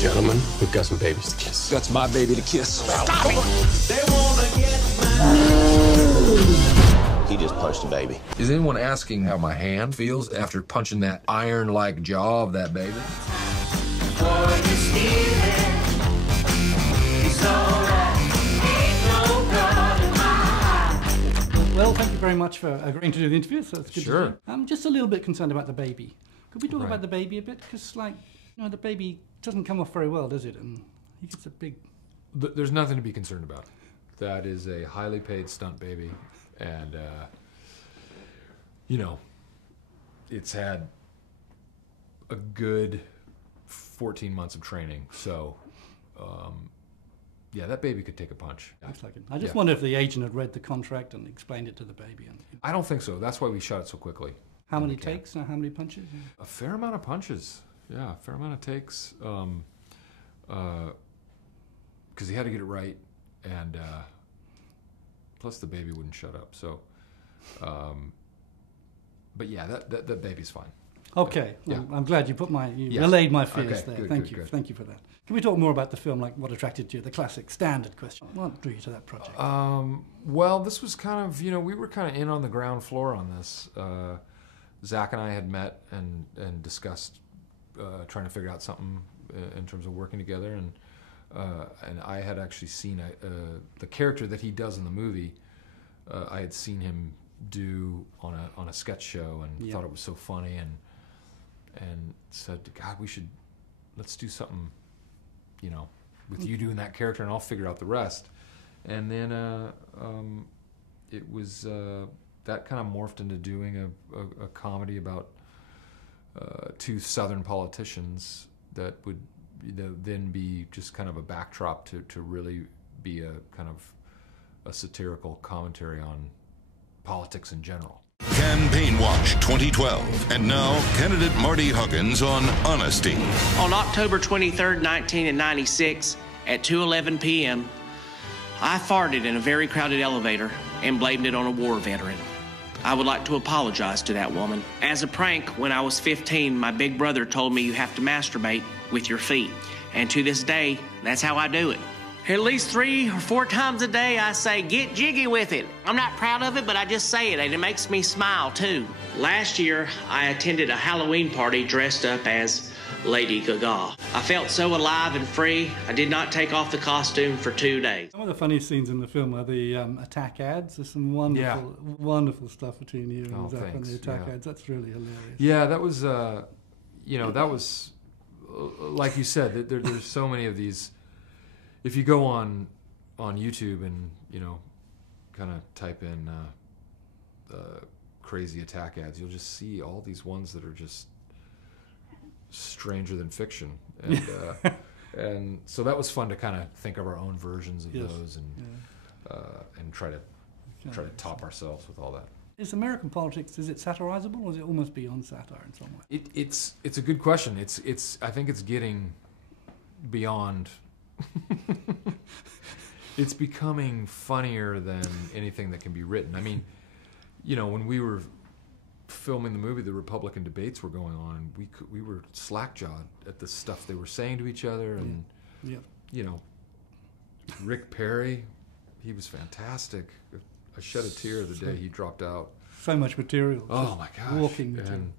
Gentlemen, we've got some babies to kiss. That's my baby to kiss. Stop it! They wanna get He just punched a baby. Is anyone asking how my hand feels after punching that iron-like jaw of that baby? Well, thank you very much for agreeing to do the interview. So it's good Sure. to do. I'm just a little bit concerned about the baby. Could we talk about the baby a bit? Because, like, you know, the baby doesn't come off very well, does it? And he gets a big... There's nothing to be concerned about. That is a highly paid stunt baby, and you know, it's had a good 14 months of training. So, yeah, that baby could take a punch. Looks like it. I just wonder if the agent had read the contract and explained it to the baby. And I don't think so. That's why we shot it so quickly. how many takes? How many punches? A fair amount of punches. Yeah, a fair amount of takes. Because he had to get it right, and plus the baby wouldn't shut up. So, but yeah, that baby's fine. Okay, Yeah. well, I'm glad you relayed my fears there. Good, Thank you. good. Thank you for that. Can we talk more about the film, like what attracted you, the classic standard question? What drew you to that project? Well, this was kind of, you know, we were kind of in on the ground floor on this. Zach and I had met and discussed trying to figure out something in terms of working together, and I had actually seen the character that he does in the movie. I had seen him do on a sketch show, and thought it was so funny, and said, God, let's do something, you know, with you doing that character, and I'll figure out the rest. And then it was that kind of morphed into doing a comedy about two Southern politicians that would then be just kind of a backdrop to really be a kind of a satirical commentary on politics in general. Campaign Watch 2012. And now, candidate Marty Huggins on honesty. On October 23rd, 1996, at 2:11 p.m., I farted in a very crowded elevator and blamed it on a war veteran. I would like to apologize to that woman. As a prank, when I was 15, my big brother told me you have to masturbate with your feet. And to this day, that's how I do it. At least 3 or 4 times a day, I say, get jiggy with it. I'm not proud of it, but I just say it, and it makes me smile, too. Last year, I attended a Halloween party dressed up as Lady Gaga. I felt so alive and free, I did not take off the costume for 2 days. Some of the funniest scenes in the film are the attack ads. There's some wonderful, wonderful stuff between you and Zach on the attack ads. That's really hilarious. Yeah, that was, you know, that was, like you said, there's so many of these. If you go on YouTube and, you know, kind of type in crazy attack ads, you'll just see all these ones that are just stranger than fiction, and and so that was fun to kind of think of our own versions of those, and try to top ourselves with all that. Is American politics, is it satirizable, or is it almost beyond satire in some way? It's a good question. I think it's getting beyond. It's becoming funnier than anything that can be written. I mean, you know, when we were filming the movie, the Republican debates were going on. We were slack-jawed at the stuff they were saying to each other, and you know, Rick Perry, he was fantastic. I shed a tear the day he dropped out. So much material. Oh my gosh! Walking material. And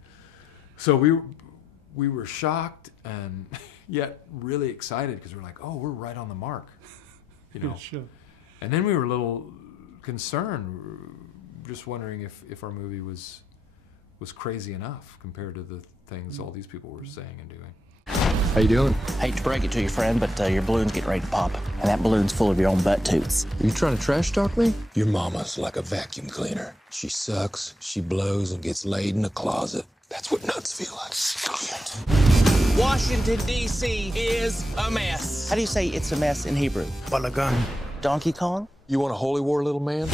so we were shocked and yet really excited, because we're like, oh, we're right on the mark, you know. Sure. And then we were a little concerned, just wondering if our movie was crazy enough compared to the things all these people were saying and doing. How you doing? Hate to break it to you, friend, but your balloon's getting ready to pop. And that balloon's full of your own butt toots. Are you trying to trash talk me? Your mama's like a vacuum cleaner. She sucks, she blows, and gets laid in a closet. That's what nuts feel like. Stop it. Washington, D.C. is a mess. How do you say it's a mess in Hebrew? Balagan. Donkey Kong? You want a holy war, little man?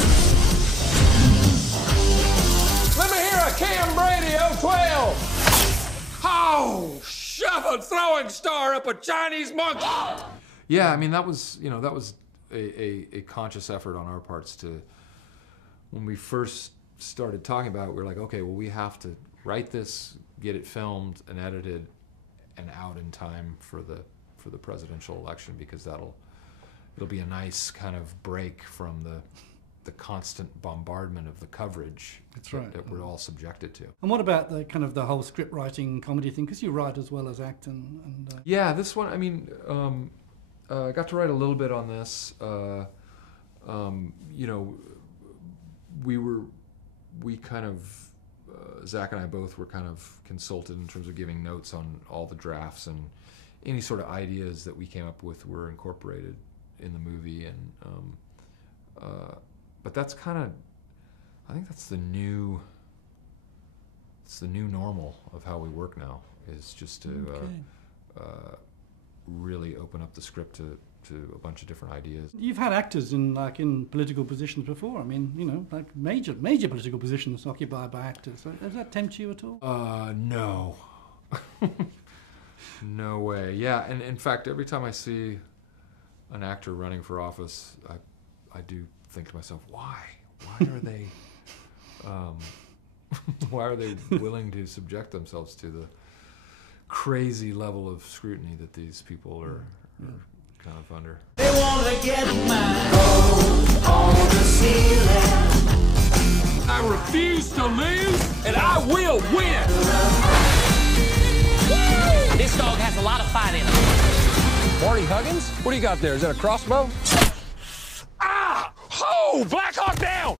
Let me hear a Cam Brady 012. Oh, shove a throwing star up a Chinese monkey. Yeah, I mean, that was a conscious effort on our parts to, when we first started talking about it, we were like, okay, well, we have to write this, get it filmed and edited and out in time for the for the presidential election, because it'll be a nice kind of break from the constant bombardment of the coverage that we're all subjected to. And what about the kind of the whole script writing comedy thing? Because you write as well as act and Yeah, this one, I mean, I got to write a little bit on this. You know, we kind of, Zach and I both were kind of consulted in terms of giving notes on all the drafts, and any sort of ideas that we came up with were incorporated in the movie. And but that's kind of, I think that's the new normal of how we work now, is just to really open up the script to a bunch of different ideas. You've had actors in political positions before. I mean, you know, like major political positions occupied by actors. So does that tempt you at all? No. No way. Yeah, and in fact, every time I see an actor running for office, I do think to myself, why are they why are they willing to subject themselves to the crazy level of scrutiny that these people are kind of under? They wanna get my gold on the ceiling. I refuse to lose, and I will win! This dog has a lot of fight in him. Marty Huggins? What do you got there? Is that a crossbow? Ah! Ho! Black Hawk down!